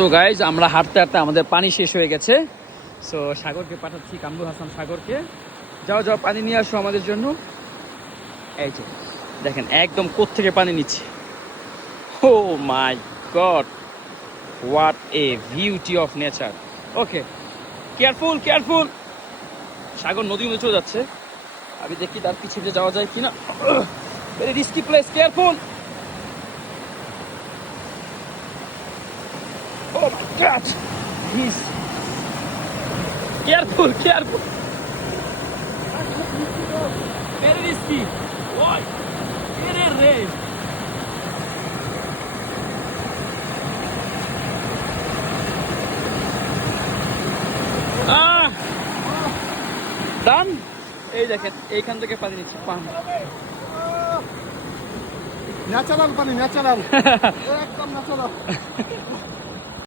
So guys আমরা হাঁটতে হাঁটতে আমাদের পানি শেষ হয়ে গেছে। সো সাগরকে পাঠাচ্ছি, কামরুল হাসান সাগরকে, যাও যাও পানি নিয়ে আসো আমাদের জন্য। এই যে দেখেন একদম কোত্থেকে পানি নিচ্ছে। Oh my god, what a beauty of nature. Okay, careful careful. সাগর নদীর মধ্যে চলে যাচ্ছে, আমি দেখি তার পিছিয়ে যাওয়া যায় কিনা। Very risky place, careful. Oh my God! He's careful, careful. Very risky. Why? Very rare. Ah! Done. এই দেখেন এইখান থেকে পানি নিচ্ছে, পান। ন্যাচারাল পানি, ন্যাচারাল একদম ন্যাচারাল।